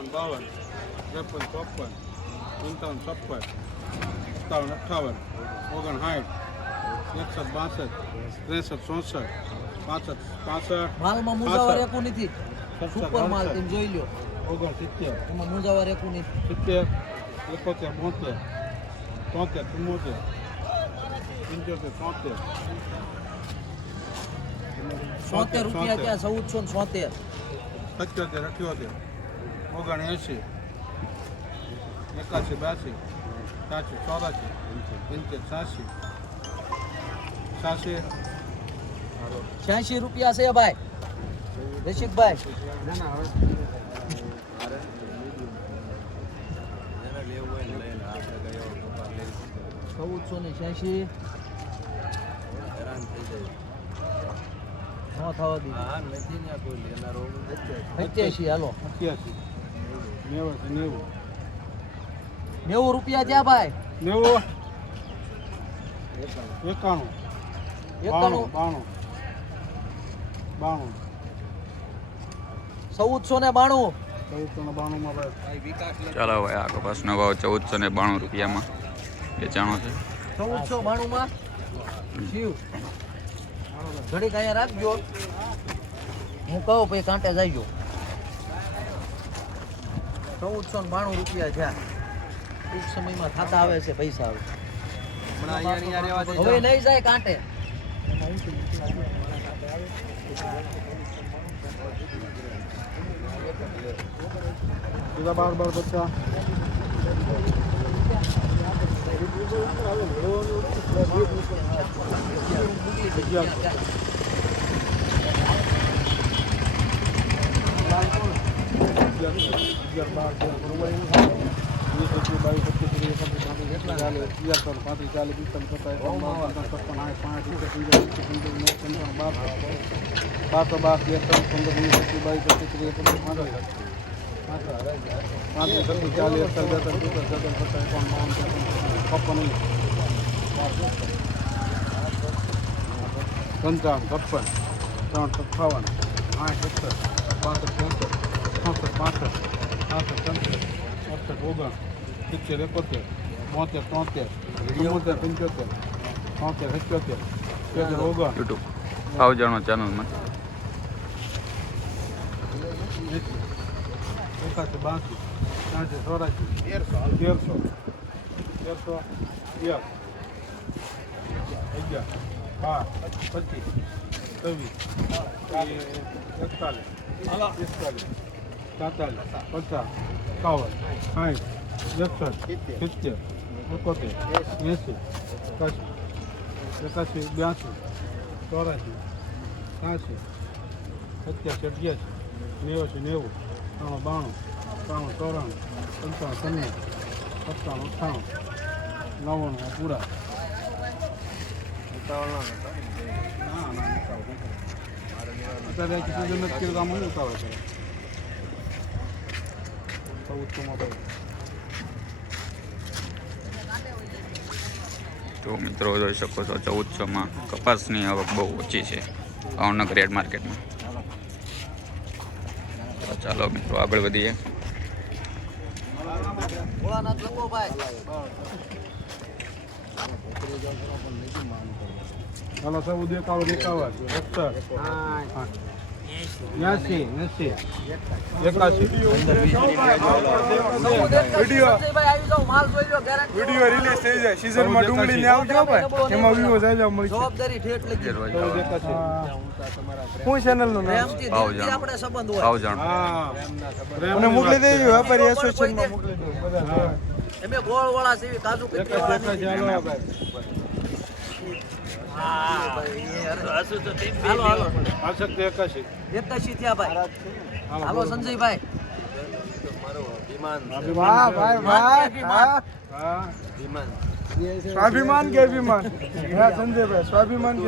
51 52 53 54 57 58 59 61 62 63 64 65 માલમાં મુજાવર એકું નથી સુપર માલ તમે જોઈ લો 69 એમાં મુજાવર એકું નથી 70 71 72 73 74 ₹70 ત્યાં 1470 77 78 79 81 82 83 84 85 86 ₹86 છે ભાઈ રશીદભાઈ ₹1486 નો થવા દી ₹87 હાલો 88 90 ₹90 ત્યાં ભાઈ 90 91 91 92 1492 ચાલો ભાઈ આ કપાસનો ભાવ ₹1492 વેચાણો છે 1492 માં જીવ ઘડીક અહીંયા રાખજો હું કહું પછી કાંટે જઈજો ₹1492 થયા ટૂંક સમયમાં થતા આવે છે પૈસા આવે હવે નહીં જાય કાંટે બાર બચ્ચા પંચાવન 56 58 65 યુટ્યુબ ભાવ જાણો ચેનલમાં 99 પૂરા અત્યારે કિશોર નથી કામ ઉતાવે છે તો મિત્રો જોઈ શકો છો 1400 કપાસની આવક બહુ ઓછી છે ભાવનગર રેડ માર્કેટમાં. તો ચાલો મિત્રો આગળ વધીએ. ચાલો સૌ દેખાવ 70 80 વિડિયો રિલીઝ થઈ જાય સીઝનમાં ડુંગળી ને આવજો ભાઈ એમાં વ્યૂ જાય મળી જવાબદારી ઠેઠ લગી હું ચેનલ નું નામ આપણે સંબંધ હોય ભાવ જાણો મને મોકલી દેજો વેપારી એસોસિએશન માં મોકલી દો બધા એમે ગોળ વાળા છે કાજુ કતરી વાળા હા ભાઈ હાલો હાલો 81 થયા ભાઈ. હાલો સંજયભાઈ વાહ ભાઈ વાહ હા સ્વાભિમાન કે અભિમાન હા સંજયભાઈ સ્વાભિમાન કે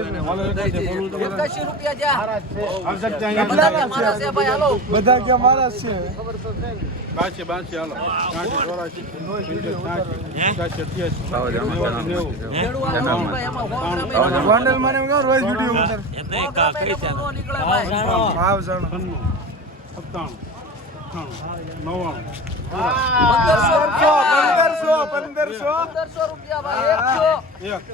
બધા કે મારા છે બાસી હાલો ભાવ જાણો ગોંડલ મને એમ કહો રોજ વિડિયો ઉતાર ભાવ જાણો 97 નવ્વાણું 1500 રૂપિયા ભાઈ 100 એક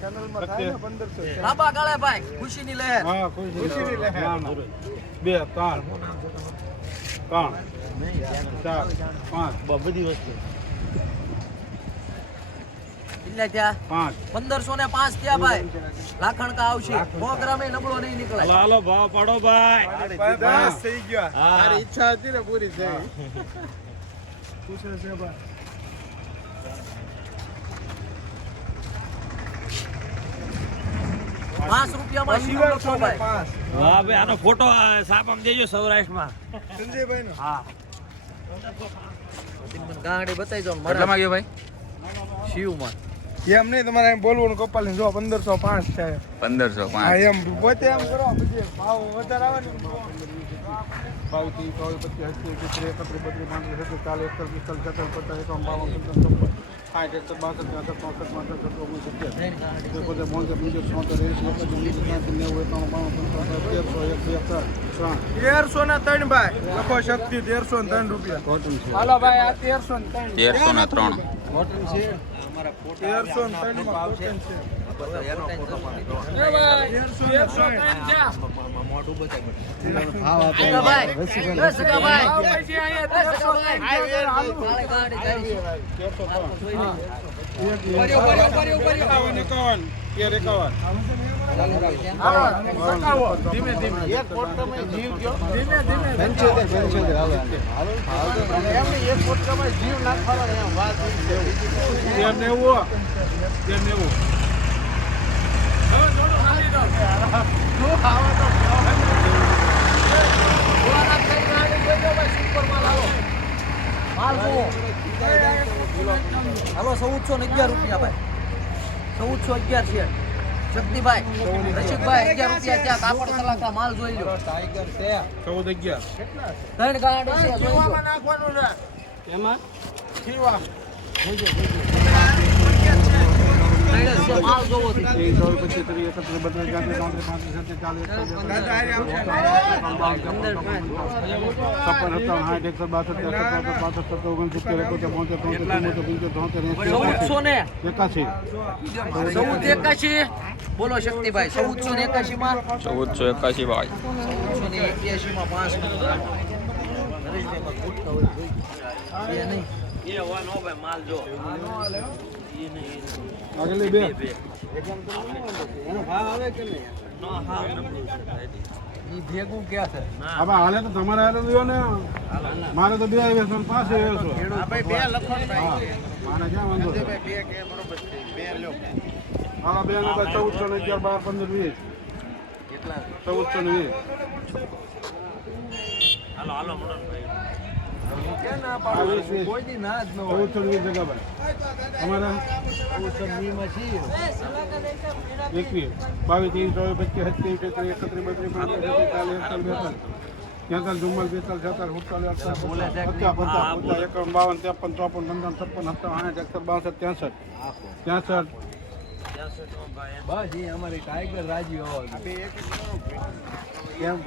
ચેનલમાં થાય ને 1500 લાંબા ગાળે ભાઈ ખુશીની લહેર હા ખુશીની લહેર 2 3 4 5 બધી વસ્તુ કેટલા થયા 5 1505 થયા ભાઈ લાખણ કા આવશે 100 ગ્રામે નબળો નહીં નીકળે હાલો ભાવ પાડો ભાઈ બસ થઈ ગયા તારી ઈચ્છા હતી ને પૂરી થઈ પૂછે છે ભાઈ 5 રૂપિયામાં શીરો લખો ભાઈ 5 વાહ ભાઈ આનો ફોટો સાપમ દેજો સૌરાષ્ટ્રમાં સંજયભાઈ નો હા ગાંડી બતાઈ દો કેટલામાં ગયો ભાઈ શિવમાં એમ નહીં તમારે એમ બોલવાનું કપાલ જો 1505 છે 1505 હા એમ પોતે એમ કરો પછી ભાવ વધારે આવે ને 22 23 24 25 તેરસો ના 3 ભાઈ લખો શક્તિ 1303 રૂપિયા કોટન છે હાલો ભાઈ આ 1303 1303 કોટન છે 1303 માં કોટન છે મોટું બતાય ભાઈ ધીમે ધીમે એક ફોટ તમે જીવ ગયો ધીમે ધીમે એક ફોટ તમે જીવ નાખવાનો એમ વાત છે 90 હાલો 1411 રૂપિયા ભાઈ 1411 છે શક્તિભાઈ રસિકભાઈ 11 રૂપિયા ત્યાં કાપડ કલાકા માલ જોઈ લો ટાઈગર છે 14 ત્રણ ગાડી છે જોઈ લો નાખવાનું છે એમાં ખીવા માલ જોવો થી 1481 બોલો શક્તિભાઈ 1481 માં 1481 ભાઈ 1481 માં 5 નરેશભાઈ ગુટકા હોય એ નહીં એ હવા નો ભાઈ માલ જો આગળ બે એનો ભાવ આવે કે નહીં નો હા નબળું છે ઈ ભેગું ક્યાં છે હવે હાલે તો તમારે હાલે લ્યો ને મારે તો 2 આવ્યા છે 5 આવ્યા છે હા ભાઈ 2 લખો ને ભાઈ મારે ક્યાં વાંધો છે 2 કે બરોબર છે 2 લ્યો હા 2 ને 14 11 12 15 20 કેટલા 1420 હાલો હાલો મોડો ભાઈ કે ના પાડો કોઈ દી ના જ ન હોય 1420 જગા ભાઈ અમારા 1420 માં છીએ 21 22 23 24 25 27 28 39 40 41 42 43 44 45 46 47 બસ એ અમારી ટાઈગર રાજી હોવા કેમ